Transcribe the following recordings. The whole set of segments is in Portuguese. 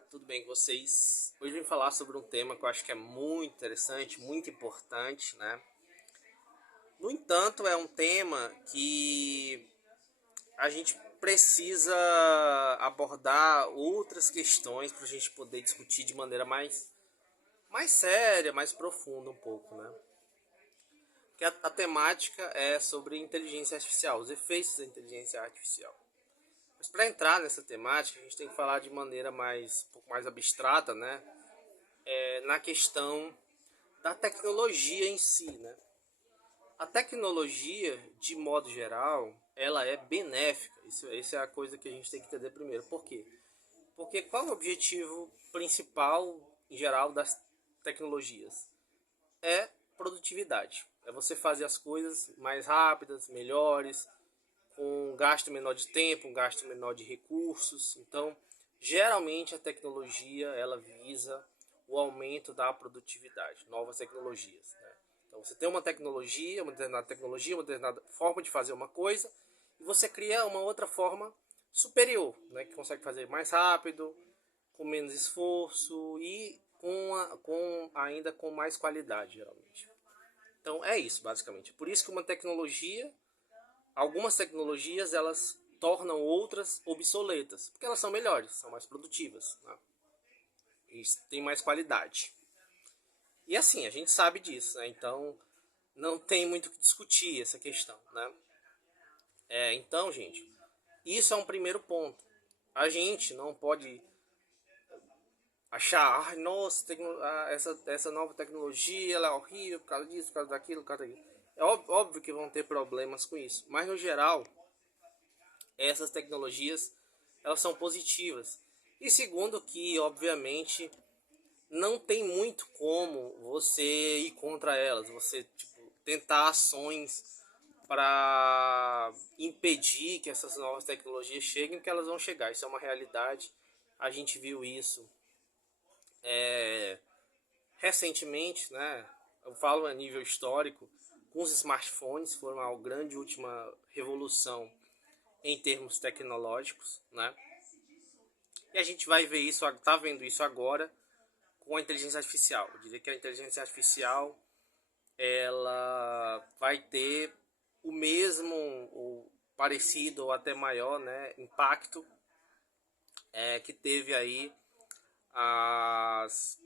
Tudo bem com vocês? Hoje eu vim falar sobre um tema que eu acho que é muito interessante, muito importante, né? No entanto, é um tema que a gente precisa abordar outras questões para a gente poder discutir de maneira mais séria, mais profunda um pouco, né? Que a temática é sobre inteligência artificial, os efeitos da inteligência artificial. Mas para entrar nessa temática, a gente tem que falar de maneira um pouco mais abstrata, né? Na questão da tecnologia em si, né? A tecnologia, de modo geral, ela é benéfica. Isso é a coisa que a gente tem que entender primeiro. Por quê? Porque qual é o objetivo principal, em geral, das tecnologias? É produtividade. É você fazer as coisas mais rápidas, melhores, com um gasto menor de tempo, um gasto menor de recursos. Então, geralmente a tecnologia ela visa o aumento da produtividade, novas tecnologias, né? Então, você tem uma determinada forma de fazer uma coisa e você cria uma outra forma superior, né, que consegue fazer mais rápido, com menos esforço e ainda com mais qualidade, geralmente. Então é isso, basicamente. Por isso que algumas tecnologias elas tornam outras obsoletas, porque elas são melhores, são mais produtivas, né? E têm mais qualidade. E assim, a gente sabe disso, né? Então não tem muito o que discutir essa questão, né? Então, gente, isso é um primeiro ponto. A gente não pode achar, nossa, essa nova tecnologia ela é horrível por causa disso, por causa daquilo, por causa daquilo. É óbvio que vão ter problemas com isso, mas no geral, essas tecnologias elas são positivas. E segundo que, obviamente, não tem muito como você ir contra elas, você tipo, tentar ações para impedir que essas novas tecnologias cheguem, porque elas vão chegar. Isso é uma realidade. A gente viu isso recentemente, né? Eu falo a nível histórico, com os smartphones foram a grande última revolução em termos tecnológicos, né? E a gente vai ver isso, tá vendo isso agora com a inteligência artificial. Eu diria que a inteligência artificial ela vai ter o mesmo ou parecido ou até maior, né, impacto que teve aí as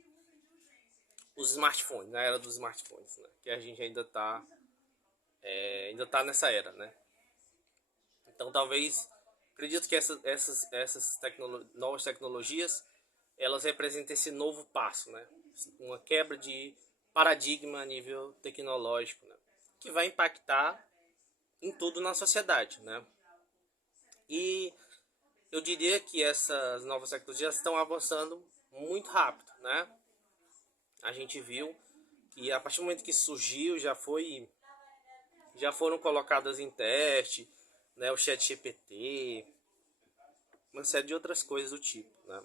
os smartphones, na era dos smartphones, né, que a gente ainda tá nessa era, né? Então talvez acredito que novas tecnologias elas representem esse novo passo, né? Uma quebra de paradigma a nível tecnológico, né? Que vai impactar em tudo na sociedade, né? E eu diria que essas novas tecnologias estão avançando muito rápido, né? A gente viu que a partir do momento que surgiu já foram colocadas em teste, né? O Chat GPT, uma série de outras coisas do tipo, né?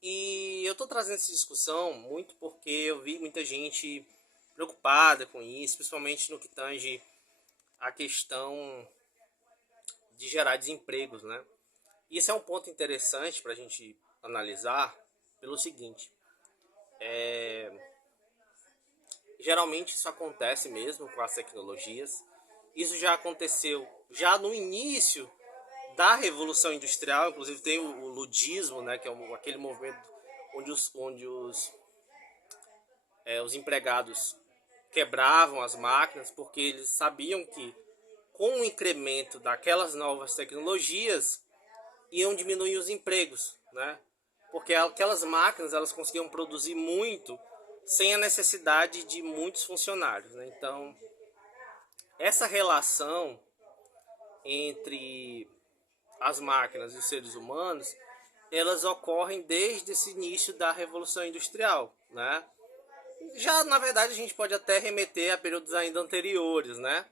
E eu tô trazendo essa discussão muito porque eu vi muita gente preocupada com isso, principalmente no que tange a questão de gerar desempregos, né? E esse é um ponto interessante para a gente analisar pelo seguinte: geralmente isso acontece mesmo com as tecnologias. Isso já aconteceu já no início da Revolução Industrial, inclusive tem o ludismo, né, que é aquele movimento onde os empregados quebravam as máquinas porque eles sabiam que com o incremento daquelas novas tecnologias iam diminuir os empregos, né? Porque aquelas máquinas elas conseguiam produzir muito sem a necessidade de muitos funcionários, né? Então essa relação entre as máquinas e os seres humanos elas ocorrem desde esse início da Revolução Industrial, né? Já na verdade a gente pode até remeter a períodos ainda anteriores, né?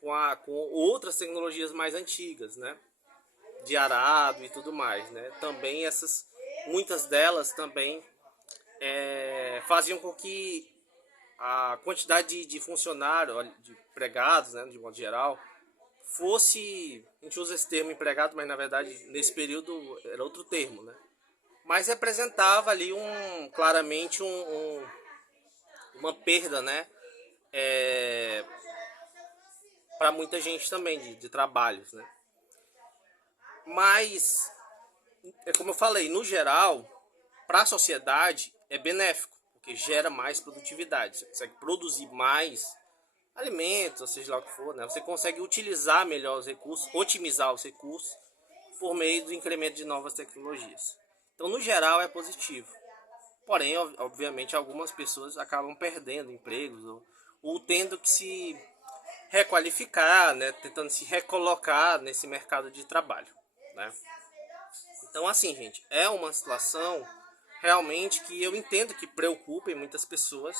Com outras tecnologias mais antigas, né? De arado e tudo mais, né? Também muitas delas também faziam com que a quantidade de funcionários, de empregados, né, de modo geral, fosse, a gente usa esse termo empregado, mas na verdade nesse período era outro termo, né? mas representava ali claramente uma perda, né? Para muita gente também de trabalhos, né? Mas, é como eu falei, no geral, para a sociedade é benéfico, porque gera mais produtividade. Você consegue produzir mais alimentos, ou seja lá o que for, né? Você consegue utilizar melhor os recursos, otimizar os recursos por meio do incremento de novas tecnologias. Então, no geral, é positivo. Porém, obviamente, algumas pessoas acabam perdendo empregos ou tendo que se requalificar, né? Tentando se recolocar nesse mercado de trabalho, né? Então, assim, gente, é uma situação realmente que eu entendo que preocupa em muitas pessoas.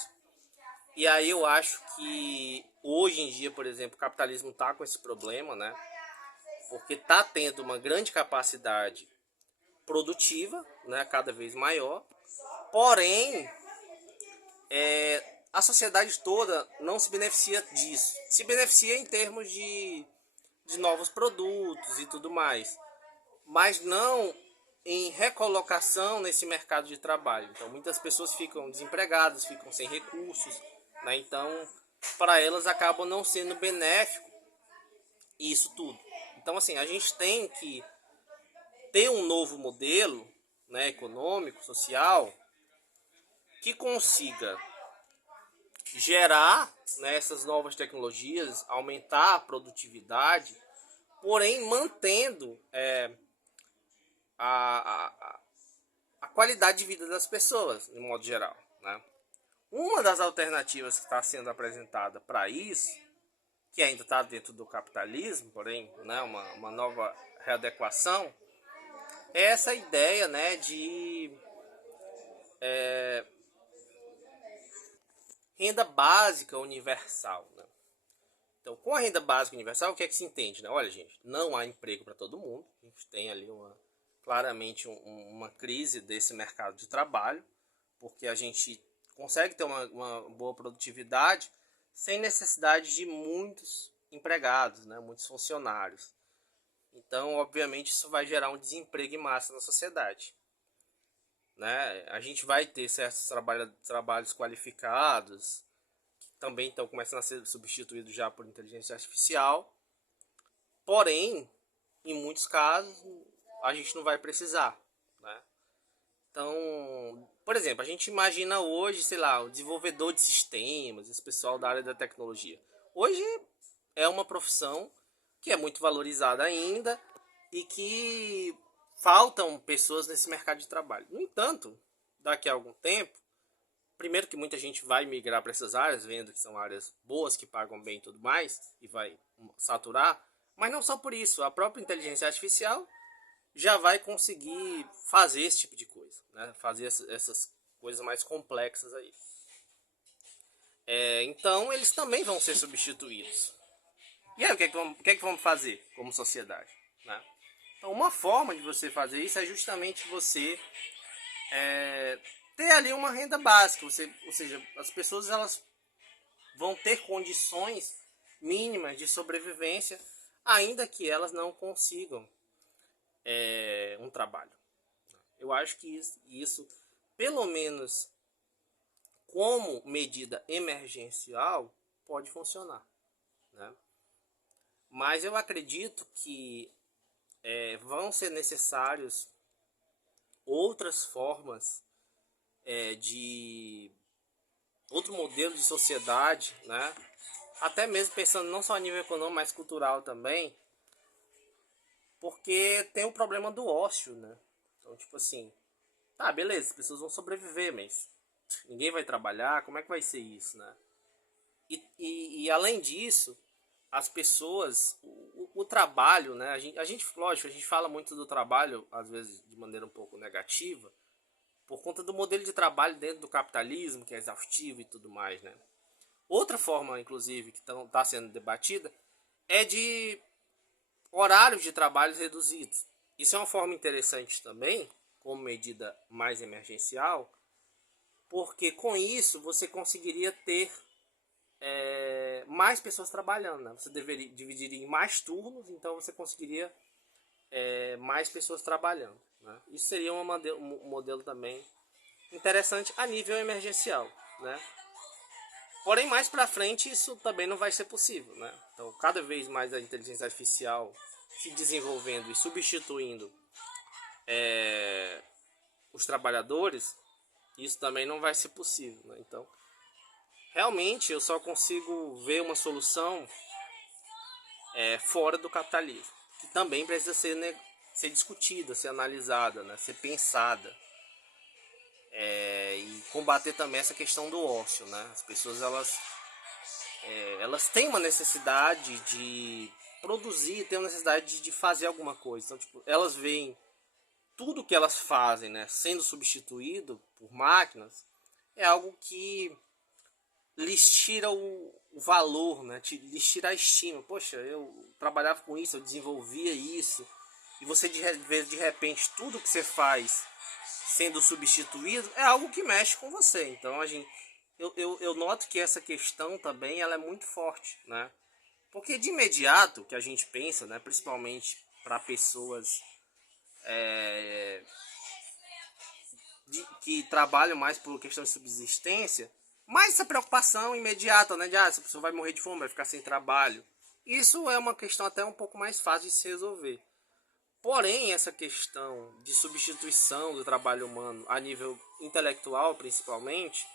E aí eu acho que hoje em dia, por exemplo, o capitalismo está com esse problema, né? Porque está tendo uma grande capacidade produtiva, né? Cada vez maior. Porém, a sociedade toda não se beneficia disso. Se beneficia em termos de novos produtos e tudo mais, mas não em recolocação nesse mercado de trabalho. Então, muitas pessoas ficam desempregadas, ficam sem recursos, né? Então, para elas acaba não sendo benéfico isso tudo. Então, assim, a gente tem que ter um novo modelo, né, econômico, social, que consiga gerar, né, essas novas tecnologias, aumentar a produtividade, porém mantendo a, a qualidade de vida das pessoas, de modo geral, né? Uma das alternativas que está sendo apresentada para isso, que ainda está dentro do capitalismo, porém, né, uma nova readequação, é essa ideia, né, de renda básica universal, né? Então, com a renda básica universal, o que é que se entende, né? Olha, gente, não há emprego para todo mundo. A gente tem ali claramente uma crise desse mercado de trabalho, porque a gente consegue ter uma boa produtividade sem necessidade de muitos empregados, né? Muitos funcionários. Então, obviamente, isso vai gerar um desemprego em massa na sociedade, né? A gente vai ter certos trabalhos qualificados, também estão começando a ser substituídos já por inteligência artificial. Porém, em muitos casos, a gente não vai precisar, né? Então, por exemplo, a gente imagina hoje, sei lá, o desenvolvedor de sistemas, esse pessoal da área da tecnologia. Hoje é uma profissão que é muito valorizada ainda e que faltam pessoas nesse mercado de trabalho. No entanto, daqui a algum tempo, primeiro que muita gente vai migrar para essas áreas, vendo que são áreas boas, que pagam bem e tudo mais, e vai saturar, mas não só por isso, a própria inteligência artificial já vai conseguir fazer esse tipo de coisa, né? Fazer essas coisas mais complexas aí. Então eles também vão ser substituídos. E aí o que é que vamos fazer como sociedade, né? Então uma forma de você fazer isso é justamente você ter ali uma renda básica, ou seja, as pessoas elas vão ter condições mínimas de sobrevivência, ainda que elas não consigam um trabalho. Eu acho que isso, pelo menos como medida emergencial, pode funcionar, né? Mas eu acredito que vão ser necessários outras formas de outro modelo de sociedade, né? Até mesmo pensando não só a nível econômico, mas cultural também, porque tem o problema do ócio, né? Então, tipo assim, tá, beleza, as pessoas vão sobreviver, mas ninguém vai trabalhar, como é que vai ser isso, né? E além disso, as pessoas, o trabalho, né? Lógico, a gente fala muito do trabalho, às vezes de maneira um pouco negativa, por conta do modelo de trabalho dentro do capitalismo, que é exaustivo e tudo mais, né? Outra forma, inclusive, que está sendo debatida, é de horários de trabalho reduzidos. Isso é uma forma interessante também, como medida mais emergencial, porque com isso você conseguiria ter mais pessoas trabalhando, né? Você dividiria em mais turnos, então você conseguiria mais pessoas trabalhando. né? Isso seria um modelo também interessante a nível emergencial, né? Porém, mais para frente isso também não vai ser possível, né? Então, cada vez mais a inteligência artificial se desenvolvendo e substituindo os trabalhadores, isso também não vai ser possível, né? Então, realmente eu só consigo ver uma solução fora do capitalismo, que também precisa ser discutida, ser analisada, né? Ser pensada. E combater também essa questão do ócio, né? As pessoas elas têm uma necessidade de produzir, têm uma necessidade de fazer alguma coisa. Então, tipo, elas veem tudo que elas fazem, né, sendo substituído por máquinas, é algo que lhes tira o valor, né? Lhes tira a estima. Poxa, eu trabalhava com isso, eu desenvolvia isso, e você vê de repente tudo que você faz sendo substituído é algo que mexe com você. Então eu noto que essa questão também ela é muito forte, né? Porque de imediato que a gente pensa, né, principalmente para pessoas que trabalham mais por questão de subsistência, mais essa preocupação imediata, né, de essa pessoa vai morrer de fome, vai ficar sem trabalho. Isso é uma questão até um pouco mais fácil de se resolver. Porém, essa questão de substituição do trabalho humano a nível intelectual, principalmente,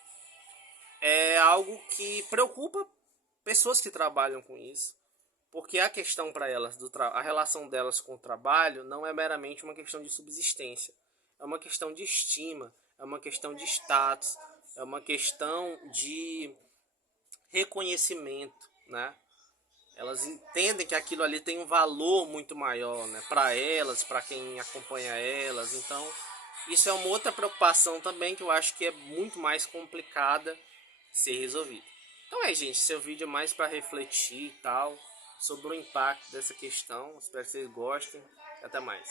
é algo que preocupa pessoas que trabalham com isso, porque a questão para elas, a relação delas com o trabalho não é meramente uma questão de subsistência, é uma questão de estima, é uma questão de status, é uma questão de reconhecimento, né? Elas entendem que aquilo ali tem um valor muito maior, né? Para elas, para quem acompanha elas. Então, isso é uma outra preocupação também que eu acho que é muito mais complicada ser resolvida. Então gente, seu vídeo é mais para refletir e tal sobre o impacto dessa questão. Espero que vocês gostem. Até mais.